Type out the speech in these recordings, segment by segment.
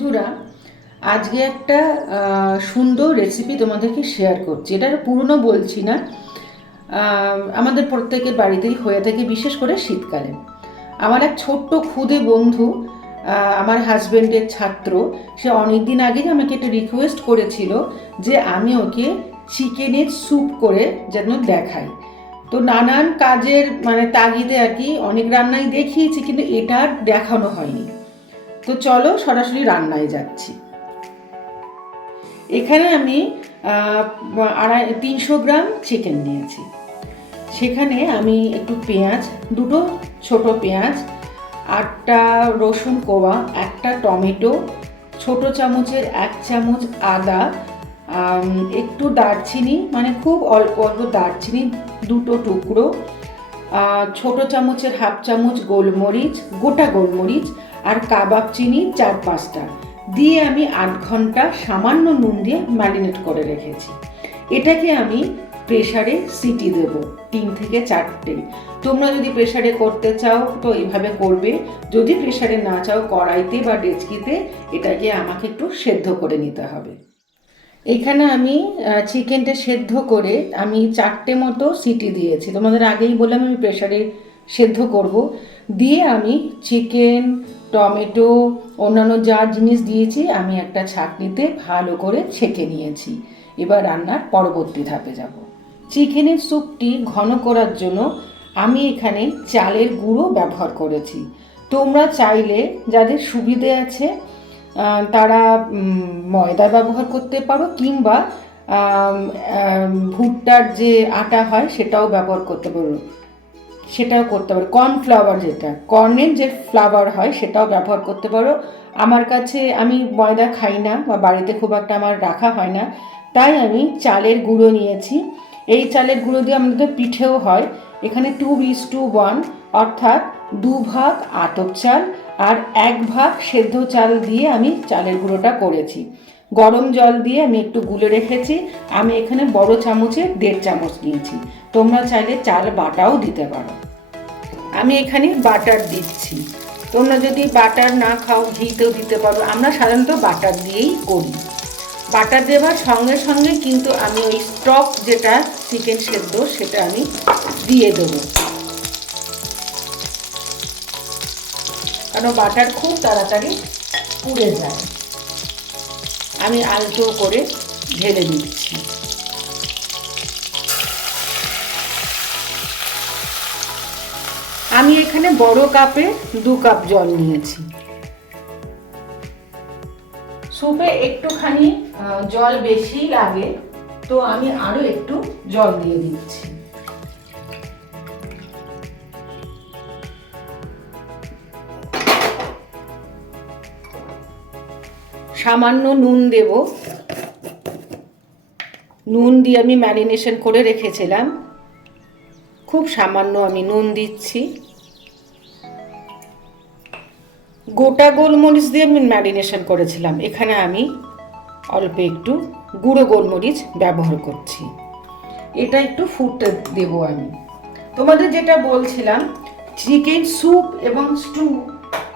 বন্ধুরা, আজকে একটা সুন্দর রেসিপি তোমাদেরকে শেয়ার করছি। এটা পুরনো বলছি না। আমাদের প্রত্যেকের বাড়িতেই হয়ে থাকে, বিশেষ করে শীতকালে। আমার এক ছোট্ট ক্ষুদে বন্ধু আমার হাজবেন্ডের ছাত্র, সে অনেক দিন আগে আমাকে একটা রিকোয়েস্ট করেছিল যে আমি ওকে চিকেনের স্যুপ করে যেন দেখাই। তো নানান কাজের মানে তাগিদে আর কি অনেক রান্নাই দেখিয়েছি, কিন্তু এটা দেখানো হয়নি। তো চলো সরাসরি রান্নায় যাচ্ছি। এখানে আমি আড়াই, তিনশো গ্রাম চিকেন নিয়েছি। সেখানে আমি একটু পেঁয়াজ, দুটো ছোট পেঁয়াজ, আটটা রসুন কোয়া একটা টমেটো, ছোট চামচের এক চামচ আদা একটু দারচিনি মানে খুব অল্প অল্প দারচিনি, দুটো টুকরো ছোট চামচের হাফ চামচ গোলমরিচ, গোটা গোলমরিচ আর কাবাব চিনি চার পাঁচটা। দিয়ে আমি আট ঘণ্টা সামান্য নুন দিয়ে ম্যারিনেট করে রেখেছি। এটাকে আমি প্রেশারে সিটি দেব, তিন থেকে চারটে। তোমরা যদি প্রেশারে করতে চাও, তো এইভাবে করবে। যদি প্রেশারে না চাও, কড়াইতে বা ডেচকিতে এটাকে আমাকে একটু সেদ্ধ করে নিতে হবে। এখানে আমি চিকেনটা সেদ্ধ করে আমি চারটে মতো সিটি দিয়েছি। তোমাদের আগেই বললাম আমি প্রেসারে সেদ্ধ করব। দিয়ে আমি চিকেন টমেটো, অন্যান্য যা জিনিস দিয়েছি, আমি একটা ছাঁকনিতে ভালো করে ছেঁকে নিয়েছি। এবার রান্নার পরবর্তী ধাপে যাব। চিকেনের স্যুপটি ঘন করার জন্য আমি এখানে চালের গুঁড়ো ব্যবহার করেছি। তোমরা চাইলে যাদের সুবিধে আছে তারা ময়দা ব্যবহার করতে পারো, কিংবা ভুট্টার যে আটা হয়, সেটাও ব্যবহার করতে পারো। সেটাও করতে পারো। কর্ন ফ্লাওয়ার যেটা কর্নের যে ফ্লাওয়ার হয় সেটাও ব্যবহার করতে পারো। আমার কাছে আমি ময়দা খাই না বা বাড়িতে খুব একটা আমার রাখা হয় না। তাই আমি চালের গুঁড়ো নিয়েছি। এই চালের গুঁড়ো দিয়ে আমাদের পিঠেও হয়। এখানে টু বিস টু ওয়ান অর্থাৎ দু ভাগ আতপ চাল আর এক ভাগ সেদ্ধ চাল দিয়ে আমি চালের গুঁড়োটা করেছি। গরম জল দিয়ে আমি একটু গুলে রেখেছি। আমি এখানে বড় চামচে দেড় চামচ নিয়েছি। তোমরা চাইলে চাল বাটাও দিতে পারো। আমি এখানে বাটার দিচ্ছি। তোমরা যদি বাটার না খাও, ঘিতেও দিতে পারো। আমরা সাধারণত বাটার দিয়েই করি। বাটার দেওয়ার সঙ্গে সঙ্গে কিন্তু আমি ওই স্টক যেটা চিকেন সেদ্ধ, সেটা আমি দিয়ে দেবো। কারণ বাটার খুব তাড়াতাড়ি পুড়ে যায়। আমি আলতো করে ঢেলে দিচ্ছি। আমি এখানে বড় কাপে দু কাপ জল নিয়েছি। স্যুপে একটুখানি জল বেশি লাগে, তো আমি আরও একটু জল দিয়ে দিচ্ছি। সামান্য নুন দেব। নুন দিয়ে আমি ম্যারিনেশন করে রেখেছিলাম। খুব সামান্য আমি নুন দিচ্ছি। গোটা গোলমরিচ দিয়ে আমি ম্যারিনেশন করেছিলাম। এখানে আমি অল্প একটু গুঁড়ো গোলমরিচ ব্যবহার করছি। এটা একটু ফুটতে দেবো আমি। তোমাদের যেটা বলছিলাম, চিকেন স্যুপ এবং স্টু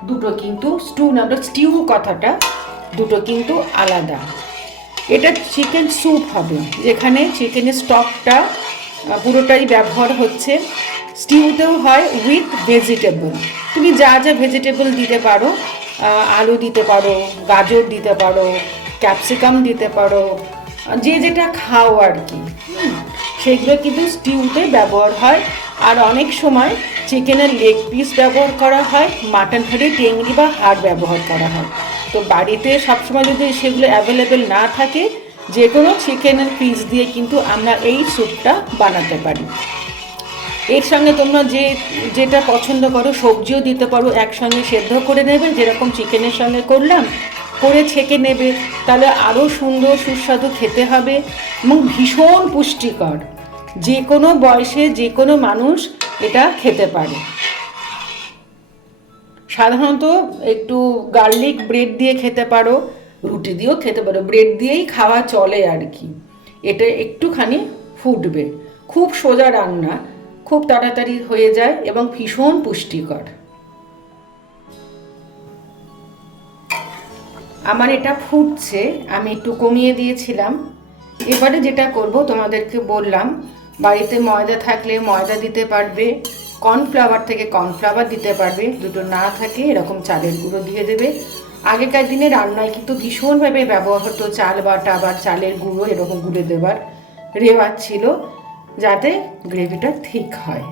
দুটো কিন্তু স্টু না, আমরা স্টিউ কথাটা দুটো কিন্তু আলাদা। এটা চিকেন স্যুপ হবে, যেখানে চিকেনের স্টকটা পুরোটাই ব্যবহার হচ্ছে। স্টিউতেও হয় উইথ ভেজিটেবল তুমি যা যা ভেজিটেবল দিতে পারো আলু দিতে পারো, গাজর দিতে পারো ক্যাপসিকাম দিতে পারো যে যেটা খাও আর কি। সেগুলো কিন্তু স্টিউতে ব্যবহার হয়। আর অনেক সময় চিকেনের লেগ পিস ব্যবহার করা হয় মাটন হাড়ি টেংরি বা হাড় ব্যবহার করা হয়। তো বাড়িতে সবসময় যদি সেগুলো অ্যাভেলেবেল না থাকে যে কোনো চিকেনের পিস দিয়ে কিন্তু আমরা এই স্যুপটা বানাতে পারি। এর সঙ্গে তোমরা যে, যেটা পছন্দ করো, সবজিও দিতে পারো, একসঙ্গে সেদ্ধ করে নেবে, যেরকম চিকেনের সঙ্গে করলাম, করে ছেঁকে নেবে, তাহলে আরও সুন্দর, সুস্বাদু খেতে হবে এবং ভীষণ পুষ্টিকর। যে কোনো বয়সে যে কোনো মানুষ এটা খেতে পারে। সাধারণত একটু গার্লিক ব্রেড দিয়ে খেতে পারো, রুটি দিয়েও খেতে পারো। ব্রেড দিয়েই খাওয়া চলে আর কি। এটা একটুখানি ফুটবে। খুব সোজা রান্না, খুব তাড়াতাড়ি হয়ে যায় এবং ভীষণ পুষ্টিকর। আমার এটা ফুটছে, আমি একটু কমিয়ে দিয়েছিলাম। এবারে যেটা করব, তোমাদেরকে বললাম বাড়িতে ময়দা থাকলে ময়দা দিতে পারবে, কর্নফ্লাওয়ার থেকে কর্নফ্লাওয়ার দিতে পারবে, দুটো না থাকে এরকম চালের গুঁড়ো দিয়ে দেবে। আগেকার দিনে রান্নায় কিন্তু ভীষণভাবে ব্যবহার হতো চাল বাটা বা চালের গুঁড়ো এরকম গুঁড়ে দেবার রেওয়াজ ছিল, যাতে গ্রেভিটা ঠিক হয়।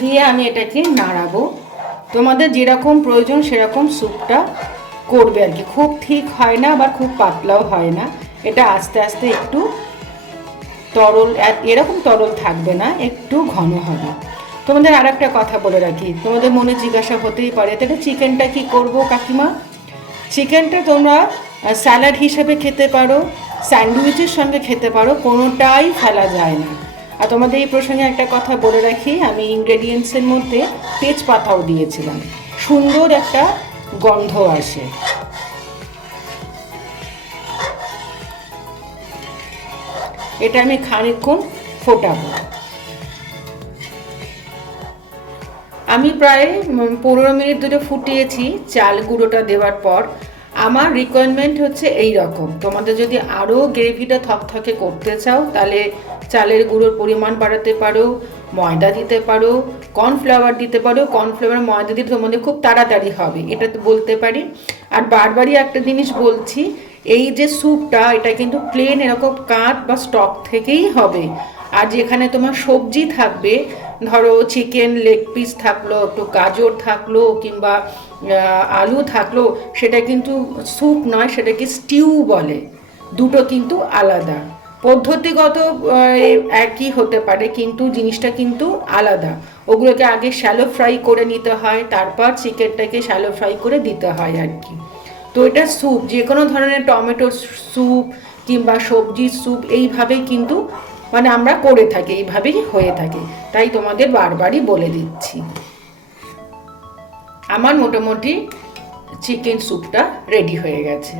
দিয়ে আমি এটাকে নাড়াবো। তোমাদের যেরকম প্রয়োজন সেরকম স্যুপটা করবে আর কি। খুব ঠিক হয় না বা খুব পাতলাও হয় না। এটা আস্তে আস্তে একটু তরল এরকম তরল থাকবে না, একটু ঘন হবে। তোমাদের আর একটা কথা বলে রাখি, তোমাদের মনে জিজ্ঞাসা হতেই পারে, তাহলে চিকেনটা কি করব কাকিমা? চিকেনটা তোমরা স্যালাড হিসেবে খেতে পারো, স্যান্ডউইচের সঙ্গে খেতে পারো, কোনোটাই ফেলা যায় না। আর তোমাদের এই প্রসঙ্গে একটা কথা বলে রাখি, আমি ইনগ্রেডিয়েন্টসের মধ্যে তেজপাতাও দিয়েছিলাম। সুন্দর একটা গন্ধ আসে। এটা আমি খানিকক্ষণ ফোটাবো। আমি প্রায় পনেরো মিনিট ধরে ফুটিয়েছি, চাল গুঁড়োটা দেওয়ার পর আমার রিকোয়ারমেন্ট হচ্ছে এই রকম তোমাদের যদি আরও গ্রেভিটা থকথকে করতে চাও, তাহলে চালের গুঁড়োর পরিমাণ বাড়াতে পারো, ময়দা দিতে পারো কর্নফ্লাওয়ার দিতে পারো। কর্নফ্লাওয়ার ময়দা দিলে তোমাদের খুব তাড়াতাড়ি হবে, এটা তো বলতে পারি। আর বারবারই একটা জিনিস বলছি, এই যে স্যুপটা এটা কিন্তু প্লেন এরকম কাঠ বা স্টক থেকেই হবে। আর যেখানে তোমার সবজি থাকবে ধরো চিকেন লেগ পিস থাকল, একটু গাজর থাকল কিংবা আলু থাকল, সেটা কিন্তু স্যুপ নয়, সেটাকে স্টিউ বলে। দুটো কিন্তু আলাদা। পদ্ধতিগত একই হতে পারে, কিন্তু জিনিসটা কিন্তু আলাদা। ওগুলোকে আগে শ্যালো ফ্রাই করে নিতে হয়, তারপর চিকেনটাকে শ্যালো ফ্রাই করে দিতে হয় আর কি। তো এটা স্যুপ যে কোনো ধরনের টমেটো স্যুপ কিংবা সবজির স্যুপ এইভাবেই কিন্তু মানে আমরা করে থাকি, এইভাবেই হয়ে থাকে। তাই তোমাদের বারবারই বলে দিচ্ছি। আমার মোটামুটি চিকেন স্যুপটা রেডি হয়ে গেছে।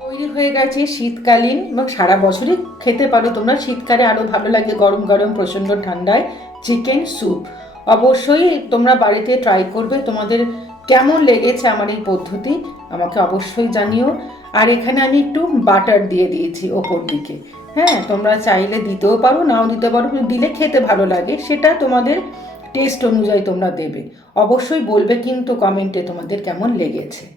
তৈরি হয়ে গেছে শীতকালীন এবং সারা বছরই খেতে পারো তোমরা। শীতকালে আরও ভালো লাগে গরম গরম প্রচণ্ড ঠান্ডায় চিকেন স্যুপ। অবশ্যই তোমরা বাড়িতে ট্রাই করবে। তোমাদের কেমন লেগেছে আমার এই পদ্ধতি, আমাকে অবশ্যই জানিও। আর এখানে আমি একটু বাটার দিয়ে দিয়েছি ওপর দিকে। হ্যাঁ তোমরা চাইলে দিতেও পারো, নাও দিতে পারো, কিন্তু দিলে খেতে ভালো লাগে, সেটা তোমাদের টেস্ট অনুযায়ী তোমরা দেবে। অবশ্যই বলবে কিন্তু কমেন্টে তোমাদের কেমন লেগেছে।